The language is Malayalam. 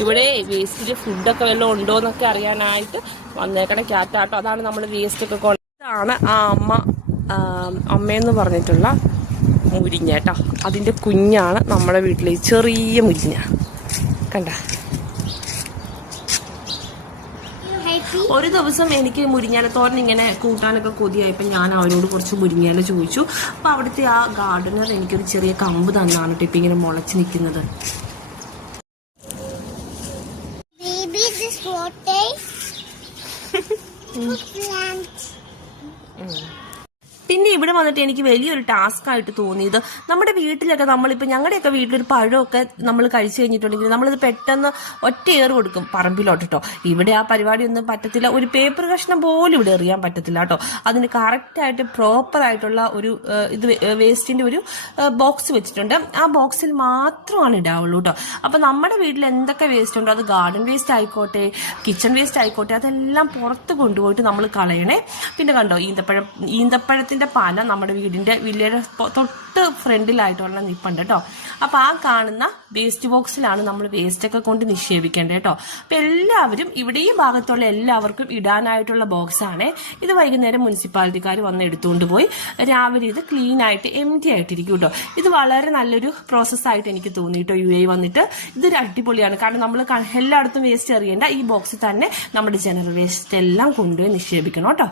ഇവിടെ വേസ്റ്റില് ഫുഡൊക്കെ വല്ലതും ഉണ്ടോന്നൊക്കെ അറിയാനായിട്ട് വന്നേക്കണ ക്യാറ്റാട്ടോ. അതാണ് നമ്മൾ വേസ്റ്റ് ഒക്കെ കൊണ്ടാണ് ആ അമ്മയെന്ന് പറഞ്ഞിട്ടുള്ള മുരിങ്ങ കേട്ടോ. അതിന്റെ കുഞ്ഞാണ് നമ്മുടെ വീട്ടിലെ ചെറിയ മുരിങ്ങ. കണ്ട, ഒരു ദിവസം എനിക്ക് മുരിങ്ങാലത്തോരൻ ഇങ്ങനെ കൂട്ടാനൊക്കെ കൊതിയായപ്പോൾ ഞാൻ അവരോട് കുറച്ച് മുരിങ്ങാല ചോദിച്ചു. അപ്പൊ അവിടുത്തെ ആ ഗാർഡനർ എനിക്കൊരു ചെറിയ കമ്പ് തന്നാണ് കേട്ടോ ഇപ്പൊ ഇങ്ങനെ മുളച്ച് നിൽക്കുന്നത്. പിന്നെ ഇവിടെ വന്നിട്ട് എനിക്ക് വലിയൊരു ടാസ്ക് ആയിട്ട് തോന്നിയത്, നമ്മുടെ വീട്ടിലൊക്കെ നമ്മളിപ്പോൾ ഞങ്ങളുടെയൊക്കെ വീട്ടിലൊരു പഴമൊക്കെ നമ്മൾ കഴിച്ചു കഴിഞ്ഞിട്ടുണ്ടെങ്കിൽ നമ്മളിത് പെട്ടെന്ന് ഒറ്റ ഏറ് കൊടുക്കും പറമ്പിലോട്ട് കേട്ടോ. ഇവിടെ ആ പരിപാടിയൊന്നും പറ്റത്തില്ല. ഒരു പേപ്പർ കഷ്ണം പോലും ഇവിടെ എറിയാൻ പറ്റത്തില്ല കേട്ടോ. അതിന് കറക്റ്റായിട്ട് പ്രോപ്പറായിട്ടുള്ള ഒരു ഇത് വേസ്റ്റിന്റെ ഒരു ബോക്സ് വെച്ചിട്ടുണ്ട്. ആ ബോക്സിൽ മാത്രമാണ് ഇടാവുള്ളൂ കേട്ടോ. അപ്പം നമ്മുടെ വീട്ടിൽ എന്തൊക്കെ വേസ്റ്റ് ഉണ്ടോ, അത് ഗാർഡൻ വേസ്റ്റ് ആയിക്കോട്ടെ, കിച്ചൺ വേസ്റ്റ് ആയിക്കോട്ടെ, അതെല്ലാം പുറത്ത് കൊണ്ടുപോയിട്ട് നമ്മൾ കളയണേ. പിന്നെ കണ്ടോ, ഈന്തപ്പഴത്തിന്റെ പാല നമ്മുടെ വീടിന്റെ വില്ലയുടെ തൊട്ട് ഫ്രണ്ടിലായിട്ടുള്ള നിപ്പുണ്ട് കേട്ടോ. അപ്പൊ ആ കാണുന്ന വേസ്റ്റ് ബോക്സിലാണ് നമ്മൾ വേസ്റ്റ് ഒക്കെ കൊണ്ട് നിക്ഷേപിക്കേണ്ടത് കേട്ടോ. അപ്പൊ എല്ലാവരും ഇവിടെ ഈ ഭാഗത്തുള്ള എല്ലാവർക്കും ഇടാനായിട്ടുള്ള ബോക്സ് ആണ് ഇത്. വൈകുന്നേരം മുനിസിപ്പാലിറ്റിക്കാർ വന്ന് എടുത്തുകൊണ്ട് പോയി രാവിലെ ഇത് ക്ലീൻ ആയിട്ട് എംറ്റി ആയിട്ടിരിക്കും കേട്ടോ. ഇത് വളരെ നല്ലൊരു പ്രോസസ്സായിട്ട് എനിക്ക് തോന്നി കേട്ടോ. UAE വന്നിട്ട് ഇതൊരു അടിപൊളിയാണ്. കാരണം നമ്മൾ എല്ലായിടത്തും വേസ്റ്റ് എറിയേണ്ട, ഈ ബോക്സിൽ തന്നെ നമ്മുടെ ജനറൽ വേസ്റ്റ് എല്ലാം കൊണ്ടുപോയി നിക്ഷേപിക്കണം കേട്ടോ.